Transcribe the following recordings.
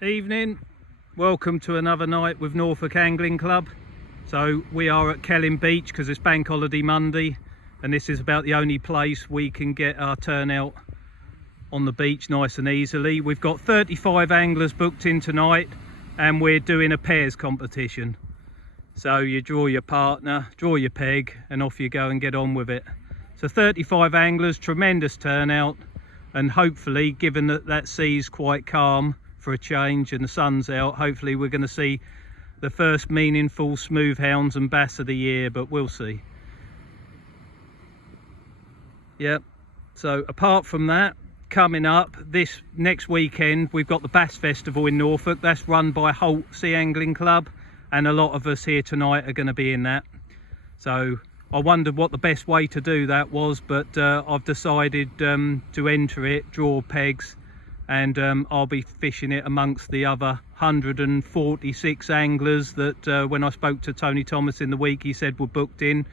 Evening, welcome to another night with Norfolk Angling Club. So we are at Kelling Beach because it's Bank Holiday Monday, and this is about the only place we can get our turnout on the beach nice and easily. We've got 35 anglers booked in tonight, and we're doing a pairs competition. So you draw your partner, draw your peg, and off you go and get on with it. So 35 anglers, tremendous turnout, and hopefully, given that that sea's quite calm for a change and the sun's out, hopefully we're going to see the first meaningful smooth hounds and bass of the year, but we'll see. Yep, so apart from that, coming up this next weekend we've got the Bass Festival in Norfolk. That's run by Holt Sea Angling Club, and a lot of us here tonight are going to be in that. So I wondered what the best way to do that was, but I've decided to enter it, draw pegs, and I'll be fishing it amongst the other 146 anglers that when I spoke to Tony Thomas in the week, he said were booked in.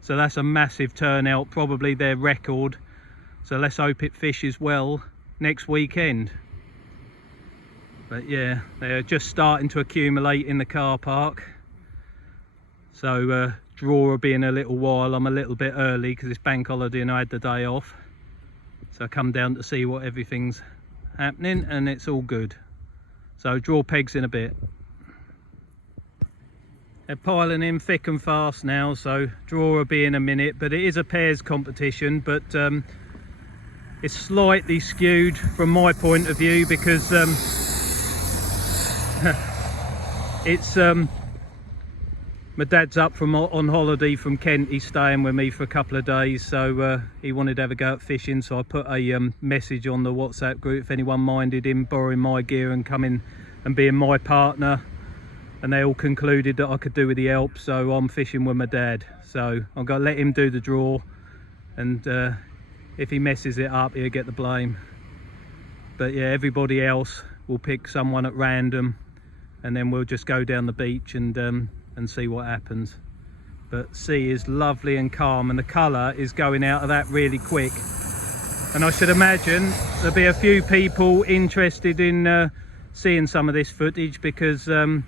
So that's a massive turnout, probably their record. So let's hope it fishes well next weekend. But yeah, they're just starting to accumulate in the car park. So draw will be in a little while. I'm a little bit early because it's bank holiday and I had the day off. So I come down to see what everything's happening, and it's all good. So draw pegs in a bit. They're piling in thick and fast now, so draw will be in a minute. But it is a pairs competition, but it's slightly skewed from my point of view because it's my dad's up from on holiday from Kent. He's staying with me for a couple of days, so he wanted to have a go at fishing, so I put a message on the WhatsApp group if anyone minded him borrowing my gear and coming and being my partner, and they all concluded that I could do with the help, so I'm fishing with my dad. So I'm going to let him do the draw, and if he messes it up, he'll get the blame. But yeah, everybody else will pick someone at random, and then we'll just go down the beach and see what happens. But sea is lovely and calm, and the colour is going out of that really quick, and I should imagine there'll be a few people interested in seeing some of this footage, because a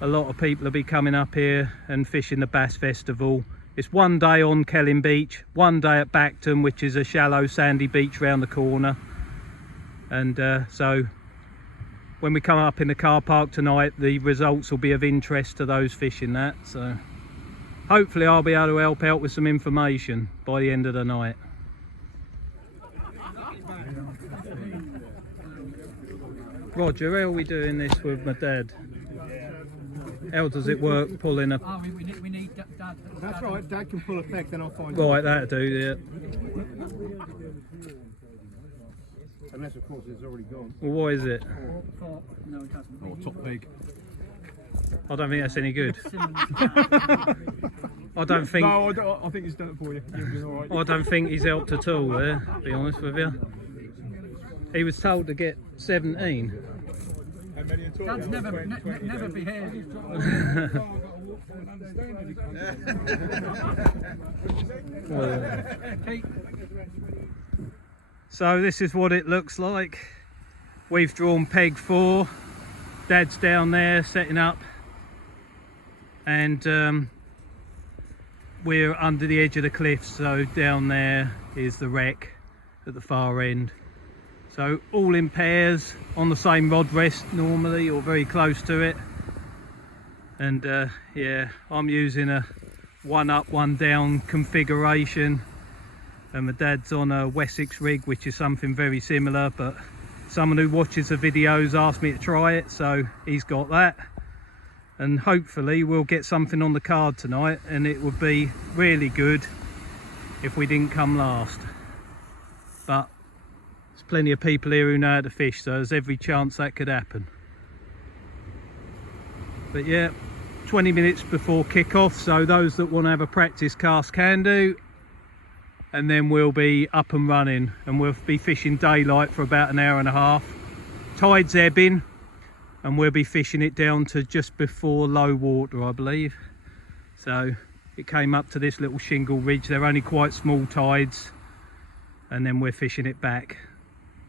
lot of people will be coming up here and fishing the Bass Festival. It's one day on Kelling Beach, one day at Bacton, which is a shallow sandy beach round the corner, and so when we come up in the car park tonight, the results will be of interest to those fishing that. So hopefully I'll be able to help out with some information by the end of the night. Roger, how are we doing this with my dad? How does it work, pulling a... Oh, we need Dad. That's right, Dad can pull a peg, then I'll find Right, that'll do, yeah. Unless, of course, it's already gone. Well, what is it? No, it doesn't. Or top peg. I don't think that's any good. I don't think... No, I think he's done it for you. You'll be all right. I don't think he's helped at all there, to be honest with you. He was told to get 17. Dad's never behaved. So this is what it looks like. We've drawn peg 4. Dad's down there setting up, and we're under the edge of the cliff, so down there is the wreck at the far end. So all in pairs on the same rod rest normally, or very close to it. And yeah, I'm using a 1 up 1 down configuration, and my dad's on a Wessex rig, which is something very similar, but someone who watches the videos asked me to try it, so he's got that. And hopefully we'll get something on the card tonight, and it would be really good if we didn't come last. But there's plenty of people here who know how to fish, so there's every chance that could happen. But yeah, 20 minutes before kick-off, so those that want to have a practice cast can do, and then we'll be up and running, and we'll be fishing daylight for about an hour and a half. Tide's ebbing, and we'll be fishing it down to just before low water, I believe. So it came up to this little shingle ridge. They're only quite small tides, and then we're fishing it back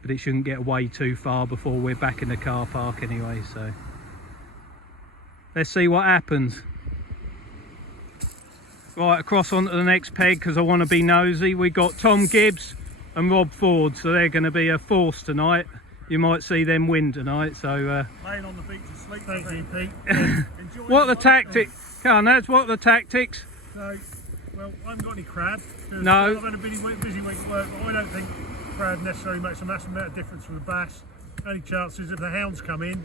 but it shouldn't get away too far before we're back in the car park anyway. So let's see what happens. Right, across onto the next peg because I want to be nosy. We got Tom Gibbs and Rob Ford, so they're going to be a force tonight. You might see them win tonight. So laying on the beach asleep. Thank you, Pete. what are the tactics? Carnads, what are the tactics? So, well, I haven't got any crab. No. I've had a busy week at work, but I don't think crab necessarily makes a massive amount of difference for the bass. Only chance is if the hounds come in,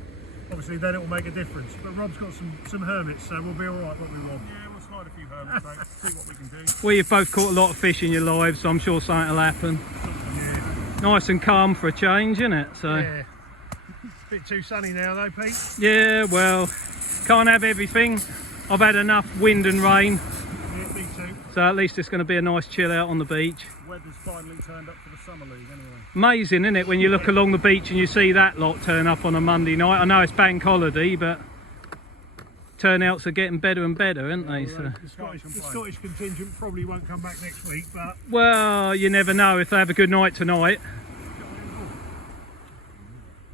obviously then it will make a difference. But Rob's got some hermits, so we'll be all right what we want. Yeah, we'll slide a few hermits, mate. See what we can do. Well, you've both caught a lot of fish in your lives, so I'm sure something will happen. Yeah. Nice and calm for a change, isn't it? So. Yeah. It's a bit too sunny now though, Pete. Yeah, well, can't have everything. I've had enough wind and rain. Yeah, me too. So at least it's going to be a nice chill out on the beach. Weather's finally turned up for the summer league anyway. Amazing, isn't it, when you look along the beach and you see that lot turn up on a Monday night. I know it's bank holiday, but turnouts are getting better and better, aren't they? So. The Scottish contingent probably won't come back next week, but... Well, you never know if they have a good night tonight.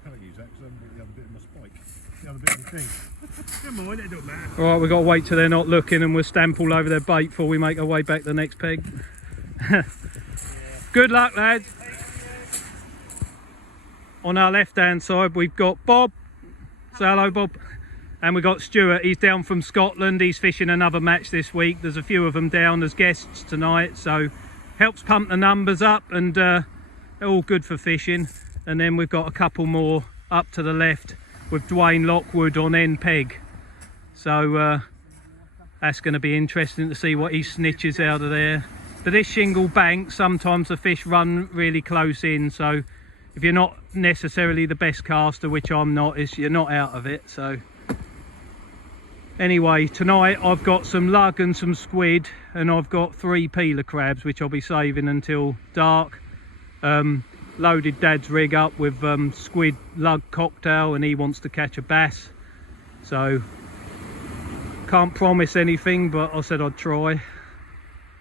Can't use that because I haven't got the other bit of my spike. The other bit of the thing. Never mind, it don't matter. Right, we've got to wait till they're not looking and we'll stamp all over their bait before we make our way back to the next peg. Good luck, lads. On our left hand side we've got Bob. Say hello, Bob. And we've got Stuart. He's down from Scotland. He's fishing another match this week. There's a few of them down as guests tonight, so helps pump the numbers up, and they're all good for fishing. And then we've got a couple more up to the left with Dwayne Lockwood on end peg. So that's going to be interesting to see what he snitches out of there. But this shingle bank, sometimes the fish run really close in, so if you're not necessarily the best caster, which I'm not, you're not out of it. So anyway, tonight I've got some lug and some squid, and I've got 3 peeler crabs which I'll be saving until dark. Loaded Dad's rig up with squid lug cocktail, and he wants to catch a bass, so can't promise anything, but I said I'd try.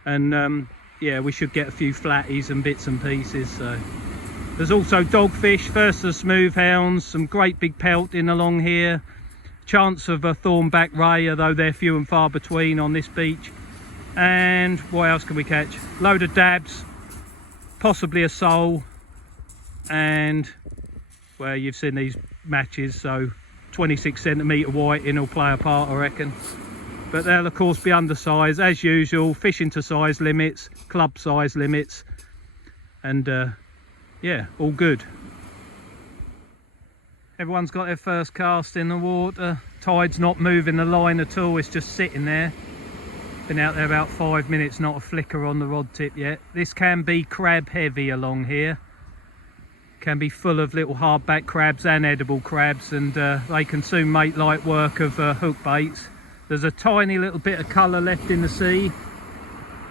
And yeah, we should get a few flatties and bits and pieces. So there's also Dogfish, first the smooth hounds, some great big pelting along here, chance of a thornback ray, although they're few and far between on this beach. And what else can we catch? Load of dabs, possibly a sole, and well, you've seen these matches, so 26cm whiting will play a part, I reckon. But they'll of course be undersized as usual, fishing to size limits, club size limits, and yeah, all good. Everyone's got their first cast in the water. Tide's not moving the line at all, it's just sitting there. Been out there about 5 minutes, not a flicker on the rod tip yet. This can be crab heavy along here. Can be full of little hardback crabs and edible crabs, and they can soon make light work of hook baits. There's a tiny little bit of colour left in the sea,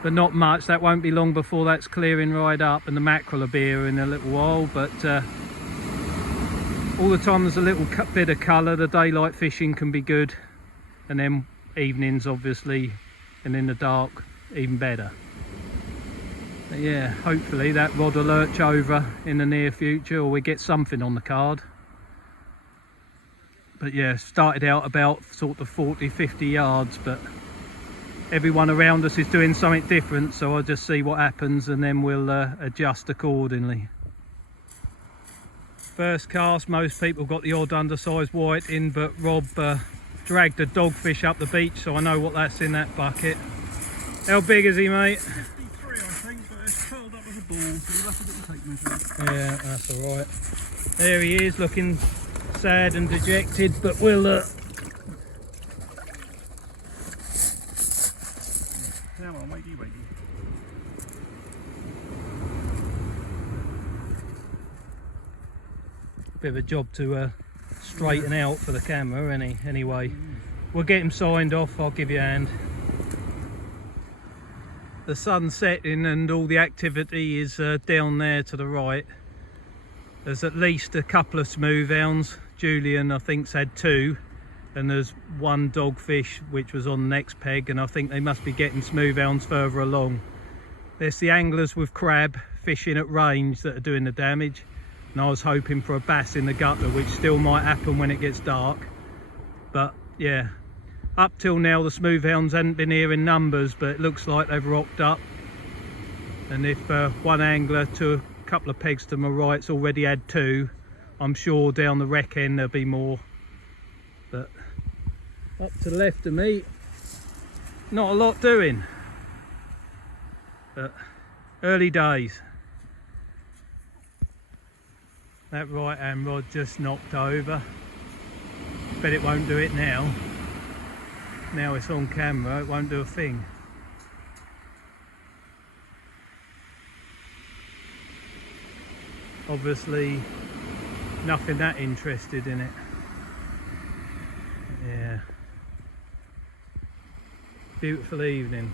but not much. That won't be long before that's clearing right up, and the mackerel will be here in a little while. But all the time there's a little bit of colour. The daylight fishing can be good, and then evenings obviously, and in the dark even better. But yeah, hopefully that rod will lurch over in the near future, or we get something on the card. But yeah, started out about sort of 40-50 yards, but everyone around us is doing something different, so I'll just see what happens and then we'll adjust accordingly. First cast, most people got the odd undersized white in, but Rob dragged a dogfish up the beach, so I know what that's in that bucket. How big is he, mate? 53, I think, but it's curled up as a ball, so you'll have to get the tape measure. Yeah, that's all right. There he is, looking sad and dejected, but we'll Come on, wakey, wakey. bit of a job to straighten out for the camera anyway. We'll get him signed off, I'll give you a hand. The sun's setting and all the activity is down there to the right. There's at least a couple of smooth hounds. Julian I think's had 2, and there's 1 dogfish which was on the next peg, and I think they must be getting smooth hounds further along. There's the anglers with crab fishing at range that are doing the damage. and I was hoping for a bass in the gutter, which still might happen when it gets dark. But yeah, up till now the smooth hounds hadn't been here in numbers, but it looks like they've rocked up. And if one angler to a couple of pegs to my right's already had 2, I'm sure down the wreck end there'll be more. But up to the left of me, not a lot doing, but early days. That right hand rod just knocked over. Bet it won't do it now. Now it's on camera, it won't do a thing. Obviously nothing that interested in it. Yeah. Beautiful evening.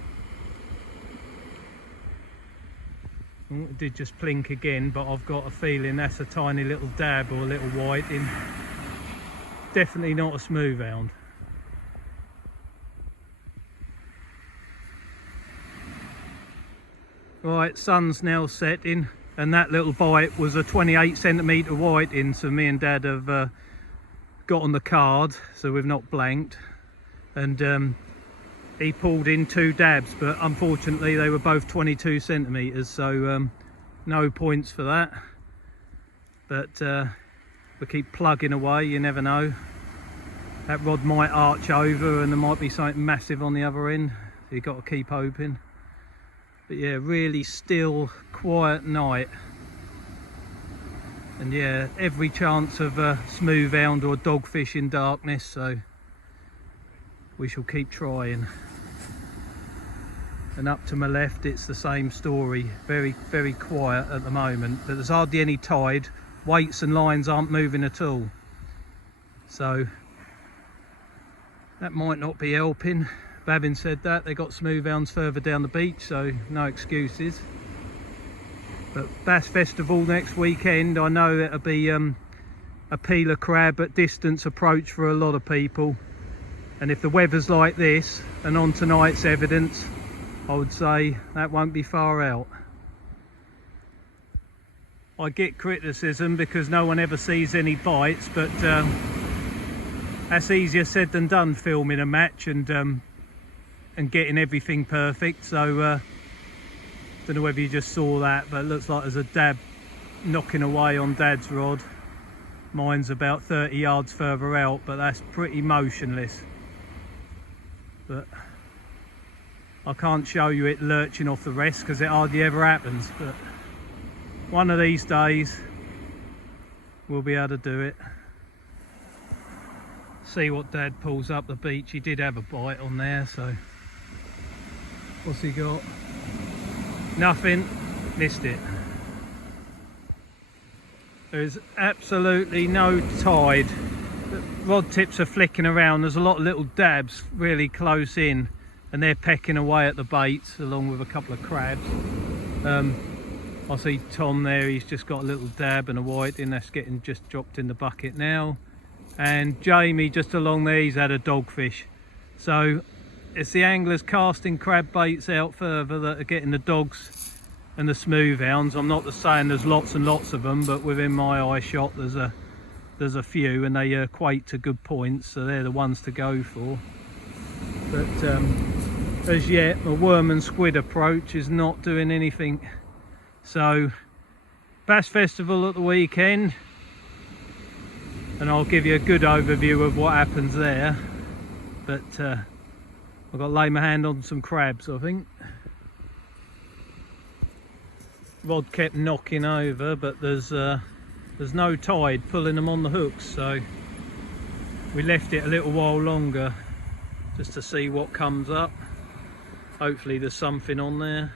It did just plink again, but I've got a feeling that's a tiny little dab or a little whiting. Definitely not a smooth hound. Right, sun's now setting, and that little bite was a 28cm whiting, so me and Dad have got on the card, so we've not blanked. And he pulled in 2 dabs, but unfortunately they were both 22cm, so no points for that. But we keep plugging away, you never know. That rod might arch over and there might be something massive on the other end, so you've got to keep hoping. But yeah, really still, quiet night. And yeah, every chance of a smooth hound or dogfish in darkness, so we shall keep trying. And up to my left it's the same story, very very quiet at the moment, but there's hardly any tide, weights and lines aren't moving at all, so that might not be helping. But having said that, they got smooth hounds further down the beach, so no excuses. But Bass Festival next weekend, I know it'll be a peeler crab at distance approach for a lot of people, and if the weather's like this and on tonight's evidence, I would say that won't be far out. I get criticism because no one ever sees any bites, but that's easier said than done, filming a match and getting everything perfect. So don't know whether you just saw that, but it looks like there's a dab knocking away on Dad's rod. Mine's about 30 yards further out, but that's pretty motionless. But I can't show you it lurching off the rest because it hardly ever happens, but one of these days we'll be able to do it. See what Dad pulls up the beach. He did have a bite on there, so what's he got? Nothing. Missed it. There's absolutely no tide. The rod tips are flicking around. There's a lot of little dabs really close in, and they're pecking away at the baits along with a couple of crabs. I see Tom there, he's just got a little dab and a whiting that's getting just dropped in the bucket now. And Jamie just along there, he's had a dogfish. So it's the anglers casting crab baits out further that are getting the dogs and the smooth hounds. I'm not saying there's lots and lots of them, but within my eye shot there's a few, and they equate to good points, so they're the ones to go for. But as yet, a worm and squid approach is not doing anything. So Bass Festival at the weekend, and I'll give you a good overview of what happens there. But I've got to lay my hand on some crabs, I think. Rod kept knocking over, but there's no tide pulling them on the hooks, so we left it a little while longer just to see what comes up. Hopefully there's something on there.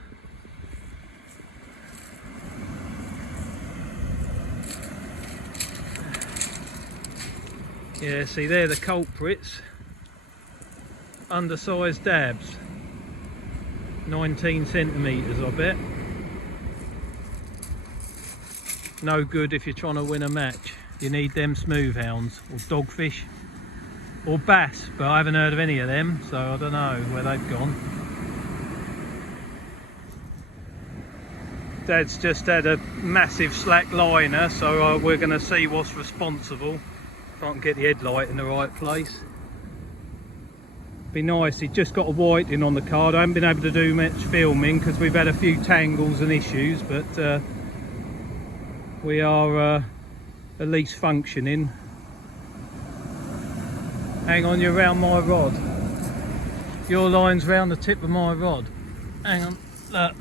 Yeah, see, they're the culprits. Undersized dabs. 19 centimetres, I bet. No good if you're trying to win a match. You need them smooth hounds, or dogfish, or bass, but I haven't heard of any of them, so I don't know where they've gone. Dad's just had a massive slack liner, so we're going to see what's responsible. If I can get the headlight in the right place. Be nice. He's just got a whiting on the card. I haven't been able to do much filming because we've had a few tangles and issues, but we are at least functioning. Hang on, you're round my rod. Your line's round the tip of my rod. Hang on, look.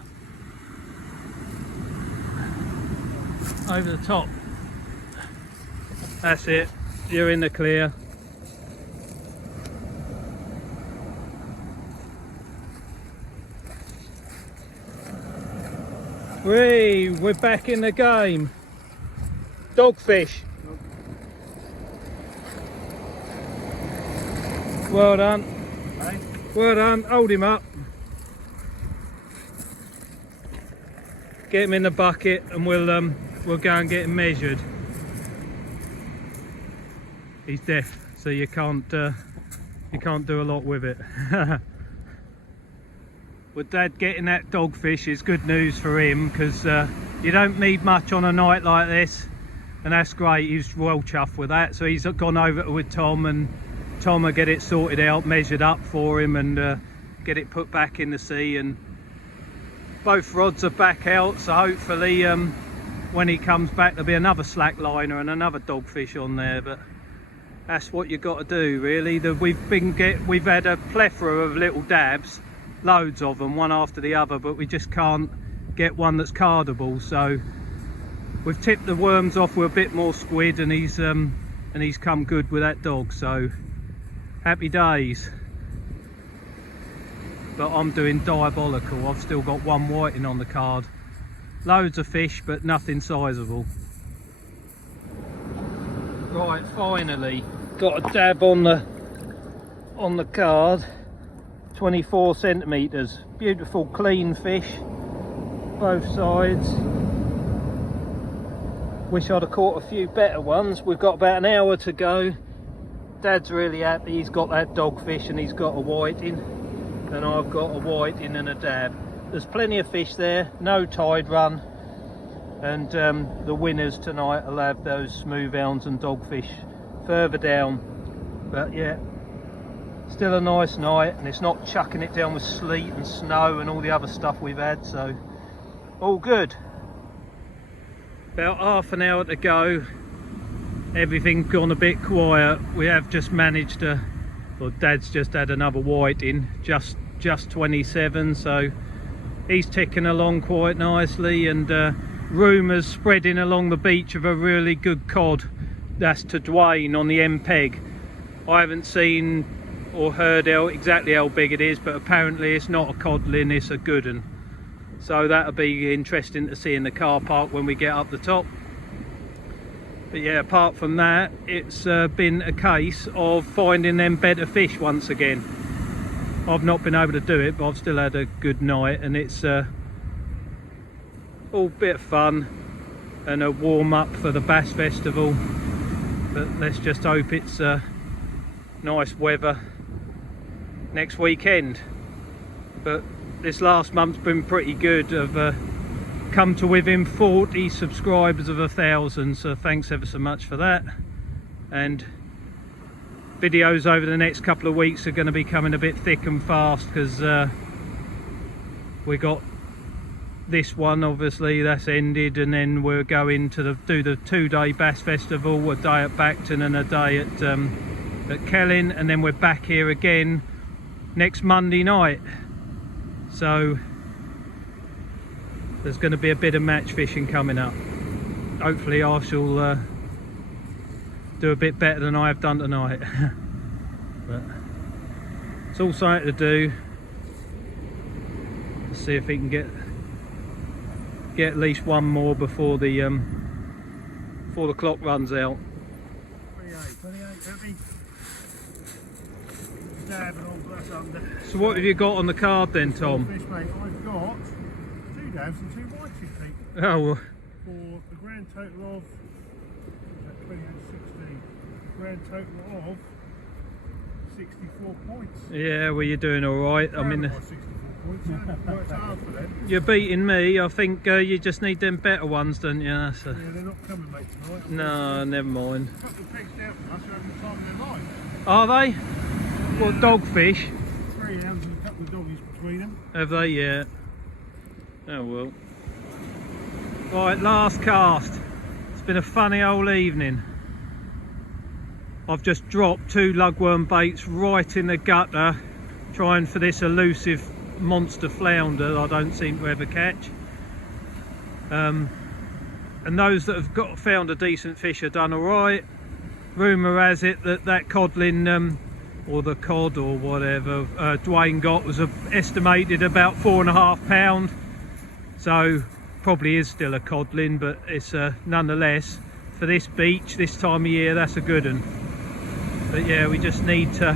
Over the top. That's it. You're in the clear. We're back in the game. Dogfish. Well done. Hey? Well done. Hold him up. Get him in the bucket and we'll go and get him measured. He's deaf, so you can't do a lot with it. With Dad getting that dogfish is good news for him, because you don't need much on a night like this, and that's great. He's well chuffed with that, so he's gone over with Tom, and Tom will get it sorted out, measured up for him, and get it put back in the sea. And both rods are back out, so hopefully when he comes back there'll be another slack liner and another dogfish on there. But that's what you got to do, really. We've had a plethora of little dabs, loads of them, one after the other, but we just can't get one that's cardable. So we've tipped the worms off with a bit more squid, and he's come good with that dog. So happy days. But I'm doing diabolical. I've still got one whiting on the card. Loads of fish, but nothing sizable. Right, finally got a dab on the card. 24 centimeters. Beautiful clean fish, both sides. Wish I'd have caught a few better ones. We've got about an hour to go. Dad's really happy. He's got that dogfish and he's got a whiting, and I've got a whiting and a dab. There's plenty of fish there, no tide run, and the winners tonight will have those smooth hounds and dogfish further down. But yeah, still a nice night, and it's not chucking it down with sleet and snow and all the other stuff we've had, so all good. About half an hour to go. Everything's gone a bit quiet. We have just managed to, well, Dad's just had another whiting, just 27, so he's ticking along quite nicely. And rumours spreading along the beach of a really good cod. That's to Dwayne on the MPEG. I haven't seen or heard exactly how big it is, but apparently it's not a codling, it's a good one. So that'll be interesting to see in the car park when we get up the top. But yeah, apart from that, it's been a case of finding them better fish once again. I've not been able to do it, but I've still had a good night, and it's all a bit of fun and a warm up for the Bass Festival. But let's just hope it's nice weather next weekend. But this last month's been pretty good. I've come to within 40 subscribers of 1,000, so thanks ever so much for that. And videos over the next couple of weeks are going to be coming a bit thick and fast, because we got this one, obviously that's ended, and then we're going to do the 2-day Bass Festival, a day at Bacton and a day at Kelling, and then we're back here again next Monday night. So there's going to be a bit of match fishing coming up. Hopefully I shall do a bit better than I have done tonight. But it's all something to do. Let's see if we can get at least one more before the clock runs out. 28, heavy. Dab and all that's under. So what have you got on the card then, Tom? Fish, mate. I've got 2 dabs and 2 whitefish, Pete. Oh, well, For a grand total of 28, 16. Grand total of 64 points. yeah, well, you're doing all right. I mean, 64 points. Worked hard for them. You're beating me. I think you just need them better ones, don't you? So, Yeah, they're not coming, mate, tonight. no, never mind. A couple of pigs down from us are having the time of their life. Are they? What, Dogfish? 3 hounds and a couple of doggies between them. Have they? Yeah. Oh well. Right, last cast. It's been a funny old evening. I've just dropped 2 lugworm baits right in the gutter, trying for this elusive monster flounder I don't seem to ever catch. And those that have found a decent fish have done alright. Rumour has it that codling, or the cod or whatever, Dwayne got was estimated about £4.5. So probably is still a codling, but it's nonetheless, for this beach, this time of year, that's a good one. But yeah, we just need a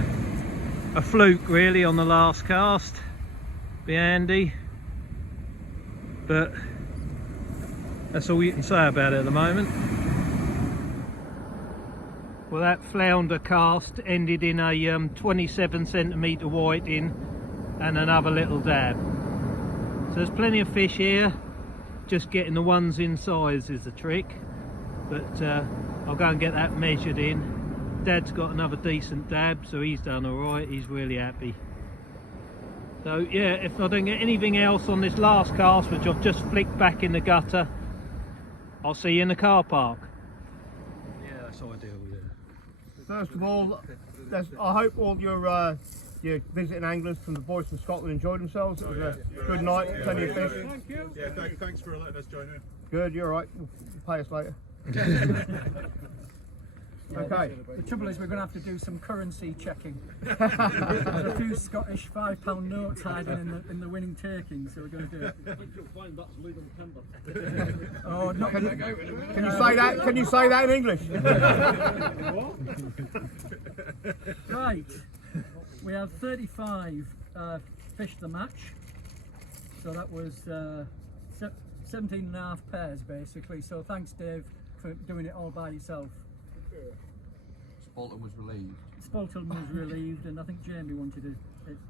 fluke really on the last cast. Be handy. But that's all you can say about it at the moment. Well, that flounder cast ended in a 27cm whiting and another little dab. So there's plenty of fish here. Just getting the ones in size is the trick. But I'll go and get that measured in. Dad's got another decent dab, so he's done alright. He's really happy. So yeah, if I don't get anything else on this last cast, which I've just flicked back in the gutter, I'll see you in the car park. Yeah, that's ideal, yeah. First of all, I hope all your visiting anglers from the boys from Scotland enjoyed themselves. It was a good night, plenty of fish. Thank you. Yeah, thanks for letting us join in. Good, you're right. Pay us later. Okay. The trouble is we're going to have to do some currency checking. There's a few Scottish £5 notes hiding in the winning taking, so we're going to do it. Oh, not Can you say that? Can you say that in English? Right. We have 35 fished the match. So that was 17 and a half pairs basically. So thanks, Dave, for doing it all by yourself. Spalton was relieved. Spalton was relieved, and I think Jamie wanted it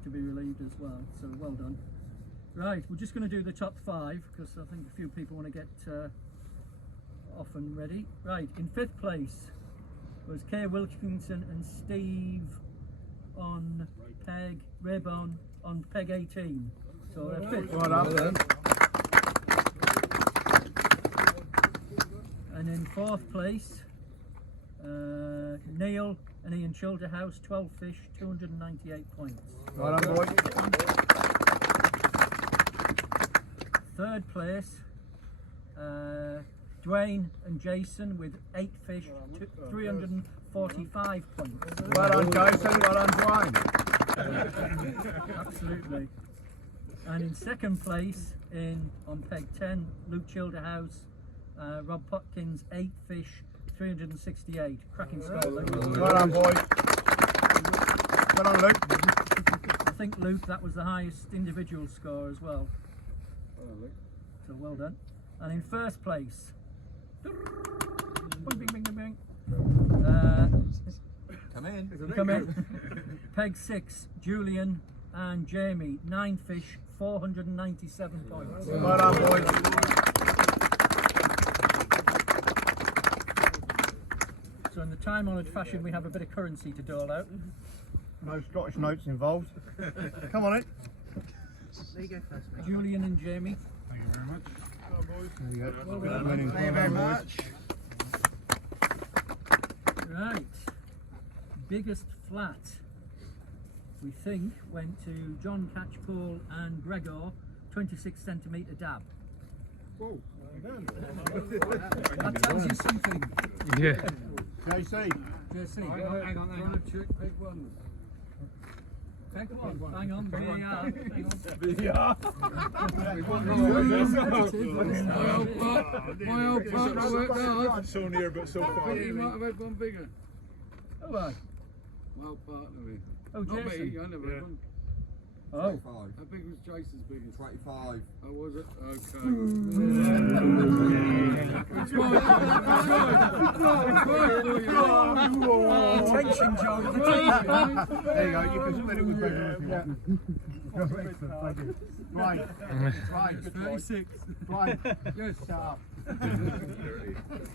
to be relieved as well, so well done. Right, we're just going to do the top 5 because I think a few people want to get off and ready. Right, in 5th place was Kay Wilkinson and Steve on peg, Raybone on peg 18. So they're 5th. Right up. And in 4th place, Neil and Ian Childerhouse, 12 fish, 298 points. Right on, boy. 3rd place, Dwayne and Jason with 8 fish, 345 points. Well done, Jason. Well done, Dwayne. Absolutely. And in 2nd place, on peg 10, Luke Childerhouse, Rob Potkins, 8 fish, 368. Cracking score. Well done, boy. Well done, Luke. I think, Luke, that was the highest individual score as well. So well done. And in 1st place, bing, bing, bing, bing. Come in. Peg 6, Julian and Jamie, 9 fish, 497 points. Well done, boys. So in the time-honoured fashion, we have a bit of currency to dole out. No Scottish notes involved. Come on, it. Julian and Jamie. Thank you very much. There you go. Well done. Thank you very much. Right. Biggest flat, we think, went to John Catchpole and Gregor, 26cm dab. Whoa. That tells you something. Yeah. JC. JC, hang on. Pick one. Hang on, VAR. My old partner worked hard. So near but so far. He might have had one bigger. Oh, right. My old partner. Oh, Not me, Jason. I never had one. Oh. How big was Jason's biggest? 25. Oh, was it? Okay. Right. Attention, John. Attention. There you go, you can split it with regular if you want. Thank you. Right. Right. 36. Right. Yes, shut up.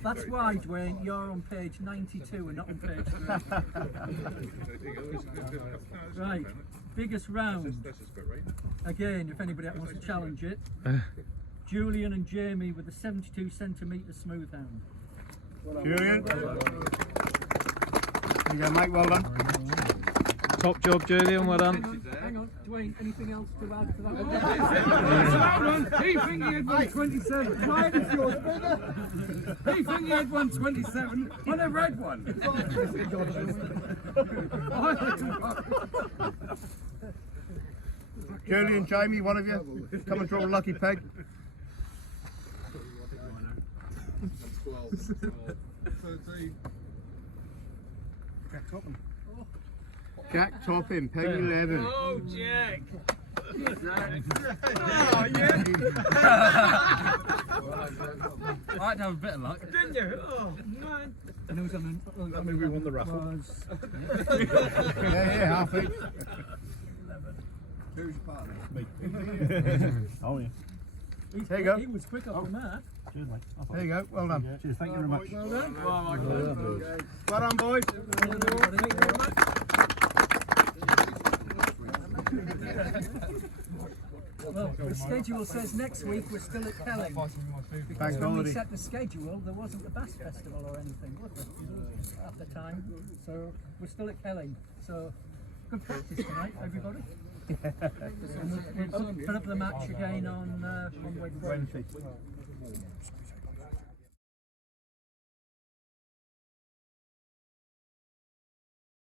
That's why, Dwayne, you're on page 92 and not on page 3. Right, biggest round. Again, if anybody wants to challenge it. Julian and Jamie with the 72 centimetre smooth hound. Julian. There you go, mate, well done. Top job, Julian, well done. Hang on, Dwayne, anything else to add to that one? Hold on. He think he had 127. Why is yours bigger? He think he had 127 on a red one. Julian, Jamie, one of you, come and draw a lucky peg. 12, 13. Jack Topping, peg 11. Oh, Jack. I had to have a bit of luck. Didn't you? Oh, man. And it was on That means we won the raffle. Yeah, half each. Who's your partner? Me. Oh yeah. There you go. He was quick off the mat. Cheers, mate. There you go, well done. Cheers, thank you very much. Well done. Well done, boys. Well, the schedule says next week we're still at Kelling. Because Bank when we holiday. set the schedule, there wasn't the Bass Festival or anything, was there? At the time. So we're still at Kelling. So good practice tonight, everybody. And we'll put up the match again on Wednesday.